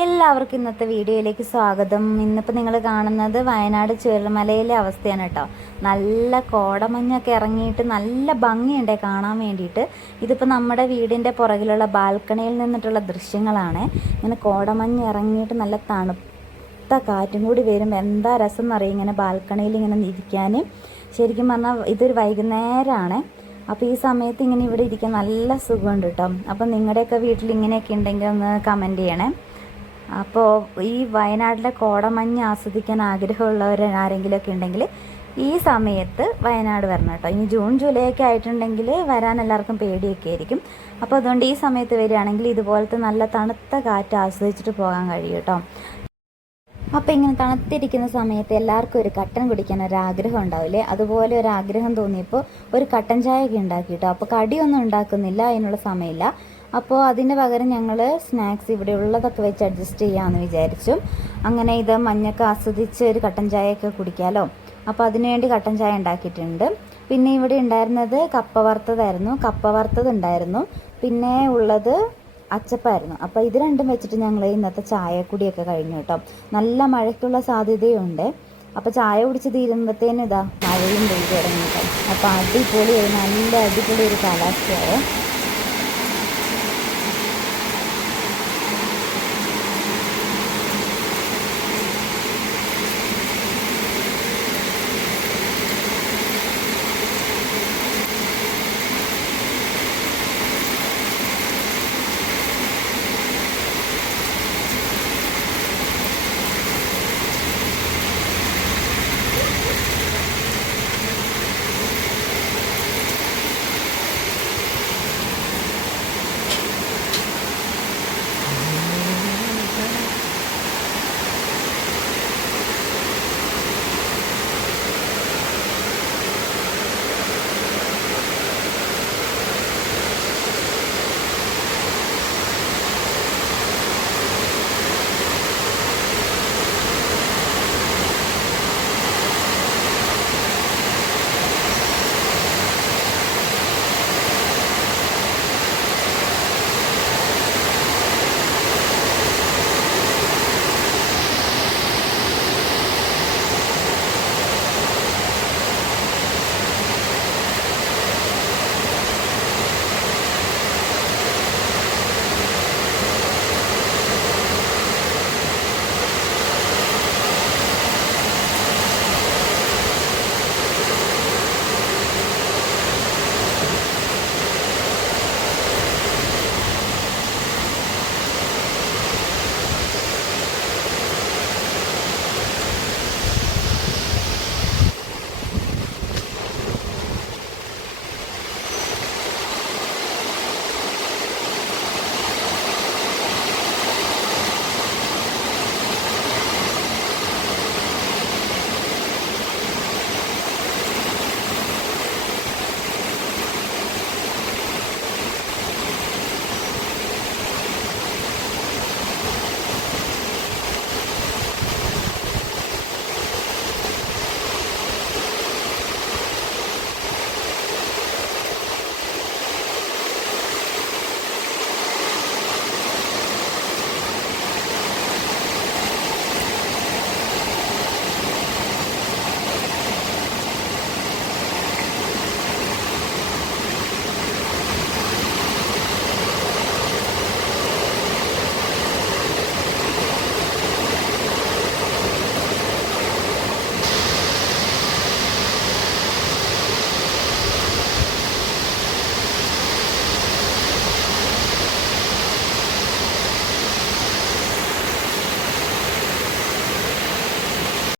എല്ലാവർക്കും ഇന്നത്തെ വീഡിയോയിലേക്ക് സ്വാഗതം. ഇന്നിപ്പോൾ നിങ്ങൾ കാണുന്നത് വയനാട് ചുരൽമലയിലെ അവസ്ഥയാണ് കേട്ടോ. നല്ല കോടമഞ്ഞൊക്കെ ഇറങ്ങിയിട്ട് നല്ല ഭംഗിയുണ്ട് കാണാൻ വേണ്ടിയിട്ട്. ഇതിപ്പോൾ നമ്മുടെ വീടിൻ്റെ പുറകിലുള്ള ബാൽക്കണിയിൽ നിന്നിട്ടുള്ള ദൃശ്യങ്ങളാണ്. ഇങ്ങനെ കോടമഞ്ഞ് ഇറങ്ങിയിട്ട് നല്ല തണുത്ത കാറ്റും കൂടി വരും. എന്താ രസം എന്നറിയാം ഇങ്ങനെ ബാൽക്കണിയിൽ ഇങ്ങനെ ഇരിക്കാൻ. ശരിക്കും പറഞ്ഞാൽ ഇതൊരു വൈകുന്നേരമാണ്. അപ്പോൾ ഈ സമയത്ത് ഇങ്ങനെ ഇവിടെ ഇരിക്കാൻ നല്ല സുഖമുണ്ട് കേട്ടോ. അപ്പോൾ നിങ്ങളുടെയൊക്കെ വീട്ടിൽ ഇങ്ങനെയൊക്കെ ഉണ്ടെങ്കിൽ ഒന്ന് കമൻറ്റ് ചെയ്യണേ. അപ്പോൾ ഈ വയനാട്ടിലെ കോടമഞ്ഞ് ആസ്വദിക്കാൻ ആഗ്രഹമുള്ളവർ ആരെങ്കിലുമൊക്കെ ഉണ്ടെങ്കിൽ ഈ സമയത്ത് വയനാട് വരണം കേട്ടോ. ഇനി ജൂൺ ജൂലൈ ഒക്കെ ആയിട്ടുണ്ടെങ്കിൽ വരാൻ എല്ലാവർക്കും പേടിയൊക്കെ ആയിരിക്കും. അപ്പോൾ അതുകൊണ്ട് ഈ സമയത്ത് വരികയാണെങ്കിൽ ഇതുപോലത്തെ നല്ല തണുത്ത കാറ്റ് ആസ്വദിച്ചിട്ട് പോകാൻ കഴിയും കേട്ടോ. അപ്പോൾ ഇങ്ങനെ തണുത്തിരിക്കുന്ന സമയത്ത് എല്ലാവർക്കും ഒരു കട്ടൻ കുടിക്കാൻ ഒരാഗ്രഹം ഉണ്ടാവില്ലേ? അതുപോലെ ഒരു ആഗ്രഹം തോന്നിയപ്പോൾ ഒരു കട്ടൻ ചായ ഒക്കെ ഉണ്ടാക്കി കേട്ടോ. അപ്പോൾ കടിയൊന്നും ഉണ്ടാക്കുന്നില്ല, അതിനുള്ള സമയമില്ല. അപ്പോൾ അതിന് പകരം ഞങ്ങൾ സ്നാക്സ് ഇവിടെ ഉള്ളതൊക്കെ വെച്ച് അഡ്ജസ്റ്റ് ചെയ്യാമെന്ന് വിചാരിച്ചു. അങ്ങനെ ഇത് മഞ്ഞൊക്കെ ആസ്വദിച്ച് ഒരു കട്ടൻ ചായയൊക്കെ കുടിക്കാമല്ലോ. അപ്പോൾ അതിനുവേണ്ടി കട്ടൻ ചായ ഉണ്ടാക്കിയിട്ടുണ്ട്. പിന്നെ ഇവിടെ ഉണ്ടായിരുന്നത് കപ്പ വറുത്തത് ഉണ്ടായിരുന്നു. പിന്നെ ഉള്ളത് അച്ചപ്പായിരുന്നു. അപ്പോൾ ഇത് രണ്ടും വെച്ചിട്ട് ഞങ്ങൾ ഇന്നത്തെ ചായക്കുടിയൊക്കെ കഴിഞ്ഞു കേട്ടോ. നല്ല മഴയ്ക്കുള്ള സാധ്യതയുണ്ട്. അപ്പോൾ ചായ കുടിച്ച് തീരുമ്പോഴത്തേനും ഇതാ മഴയും പെയ്ത് തുടങ്ങി കേട്ടോ. അപ്പോൾ നല്ല അടിപൊളി ഒരു കാലാവസ്ഥയാണ്.